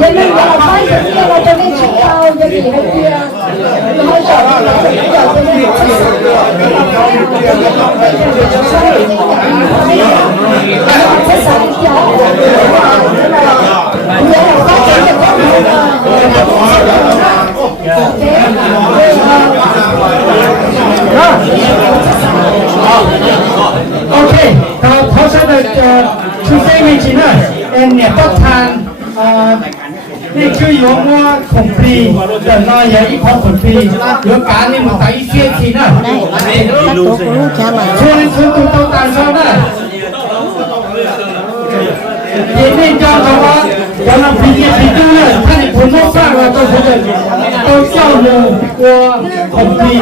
人们要开始要我这边去到这里那边，然后小朋友这里要这边OK， 头上的出生位置呢，เนี่ยต้องทานนี่คือโยมว่าของฟรีแต่เราอย่าอีกของฟรีโยมการนี่มันตั้งอีเสียทีนะช่วยตัวต้องการชอบนะทีนี้เจ้าเขาว่าเรานำพิธีพิธีเลยท่านผู้มั่วสร้างเราต้องเสด็จต้องเจ้าอยู่กลัวของฟรี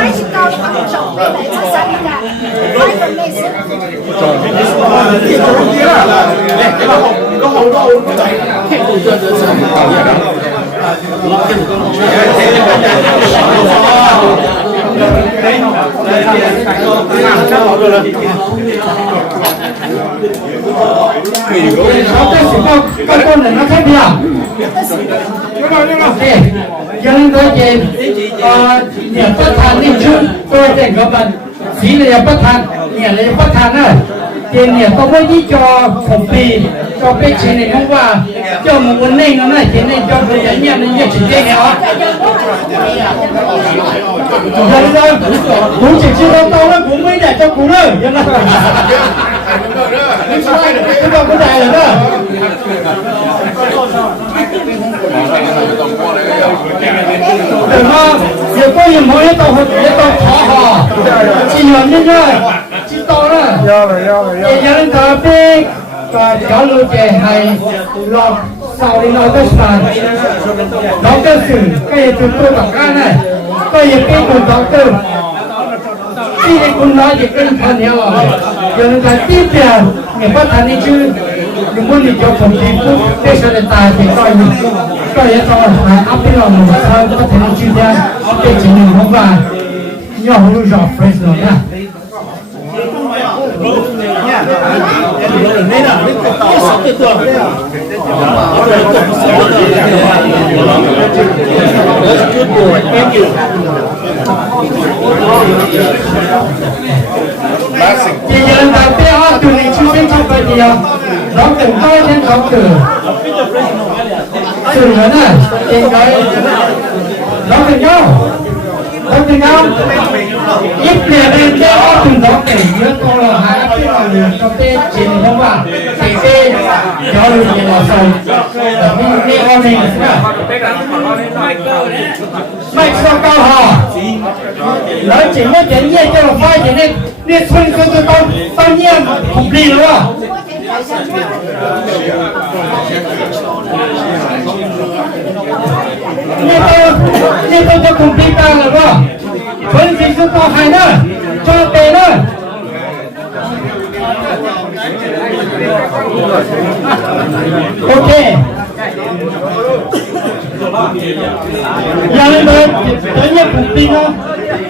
เขาได้สิบก็ต้นเลยนะแค่เดียวยังโดยเย็นเนี่ยประธานนี่ชื่อตัวเด็กกับมันสีเลยประธานเนี่ยเลยประธานน่ะเจนเนี่ยต้องไม่ที่จอผมปีจอเป็นเชนเนี่ยเพราะว่าจอมันเน่งนะเจนเนี่ยจอเป็นอย่างเงี้ยเนี่ยจะเจ๊งเหรอยังไงผมจะชื่อเราโตแล้วผมไม่ได้จะกูเลยยังไงไม่ใช่ไม่ต้องเข้าใจเลยนะแต่ว่าเดี๋ยวก็ยังไม่ต้องขอหอจีนยังไงจีนโตแล้วยังทำเป็นการรู้ใจให้ลองสาวที่เราได้สอนด็อกเตอร์สื่อก็ยังเป็นตัวประกันนะก็ยังเป็นคนด็อกเตอร์ที่ในคุณน้อยจะเป็นคนเดียวยังการที่เปลี่ยนเนี่ยเพราะท่านนี่ชื่อยังไม่ได้จบผมที่ปุ๊บได้เสด็จตายไปก็ยังต้องหาอัพเป็นหลอกหนุ่มเขาก็ท่านนี่ชื่อเนี่ยเป็นจริงหนึ่งของว่าย่อรู้จักเฟรชเลยนะที่ยังได้เปี้ยตัวนี้ชื่อเป็นชื่อเดียวร้องถึงต้อยนั้นร้องถึงสื่อนะเองไงร้องถึงย่อร้องถึงย่อยิบเนี่ยเป็นเจ้าถึงร้องถึงเยอะตัวเราหายที่เราเนี่ยก็เป็นจริงเพราะว่าเซ่ย้อนอยู่ในเราใส่แต่ไม่ได้อ้อมเองนะไม่ชอบก้าวหอแล้วจริงว่าจะเยี่ยมจะหลบไฟจะเนี่ยชนคนจะต้องเยี่ยมผมดีหรือวะเนี่ยต้องจะคุมปีกันหรือวะคนสิ่งสุดต่อให้นะชอบเตะนะโอเคยังเลยจะเยี่ยมคุมปีนะ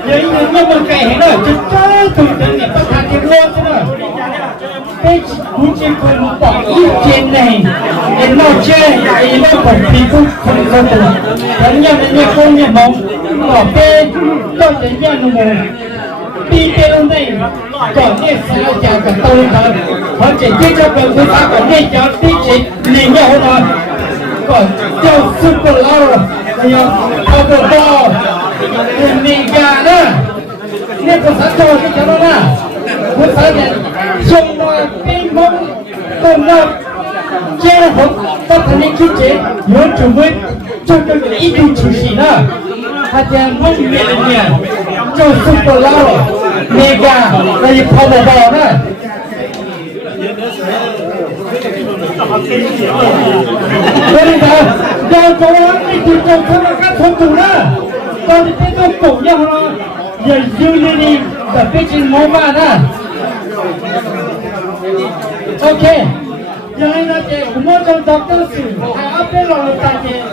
ยังมันไก่เห็นเลยจะเจ้าถูกจะเนี่ยประธานที่รอดใช่ไหมเป็นผู้เชี่ยวชาญบอกยิ่งเจนในเอ็นโน่เช่เอ็นโน่ผมปีกุคนตัวแล้วเนี่ยคนเนี่ยมองบอกเป็นก็จะแย่งมือปีเดียวในก่อนเนี่ยสาวจากกับตัวเขาจะยิ่งจะเป็นผู้ฟ้าก่อนเนี่ยจะปีจิตหนีเนี่ยเขาก่อนเจ้าซุปเปอร์ลาร์เนี่ยเอาตัวต่อเนี่ยกาเนอะเนี่ยภาษาโจที่จะรู้นะภาษาเนี่ยส่งมาเป็นมงต้นน้ำเจ้าผมต้องทำให้คิดเจ๊ย้อนจุ่มไว้จนจะอีดูชุชีนะถ้าจะมงเวียนเนี่ยเจ้าซุปเปอร์ลาร์เมกาเราจะพอมาบอกนะเฮ้ยนะเดินตัวไม่ถูกจงทำการทำถูกนะตอนที่ต้องกงยังเราอย่ายืนนี่แต่เป็นจริงโมมานะโอเคยังไงนะเจ้าคุณหมอจงด็อกเตอร์สื่อให้อัพเป็นเราตัดเอง